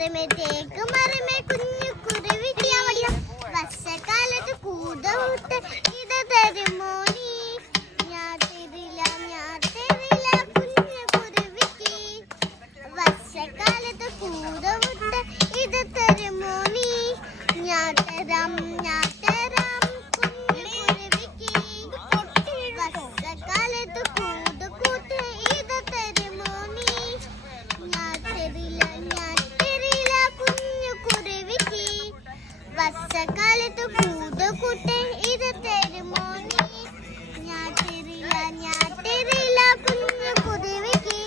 മരമേ തേക്ക് മരമേ കുഞ്ഞു കുരുവിക്ക് വർഷക്കാലത്ത് കൂതവിട്ട് ഇത് തരുമോ നീ ഞാൻ തരില്ല കുഞ്ഞു കുരുവിക്ക് വർഷക്കാലത്ത് കൂതവിട്ട് ഇത് തരുമോ നീ ഞാൻ തരാം കുഞ്ഞു കുരുവിക്ക് വർഷക്കാലത്ത് കൂത് കൂത്ത് ഇത് തരുമോ നീ ഞാൻ തരില്ല കുഞ്ഞു കുരുവിക്ക് വർഷക്കാലത്ത് കൂത് കൂട്ട് ഇത് തരുമോ നീ ഞാൻ തരില്ല കുഞ്ഞു കുരുവിക്ക്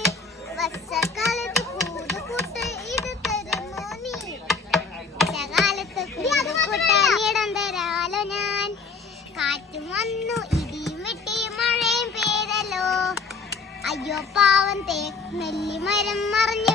വർഷക്കാലത്ത് കൂത് കൂട്ട് ഇത് തരുമോ നീ വർഷകാലത്ത് കൂത് കൂട്ടാനിടം തരാലോ ഞാൻ കാറ്റും വന്നു ഇടിയും വെട്ടി മഴയും പെയ്തല്ലോ അയ്യോ പാവം നെല്ലിമരം മറിഞ്ഞു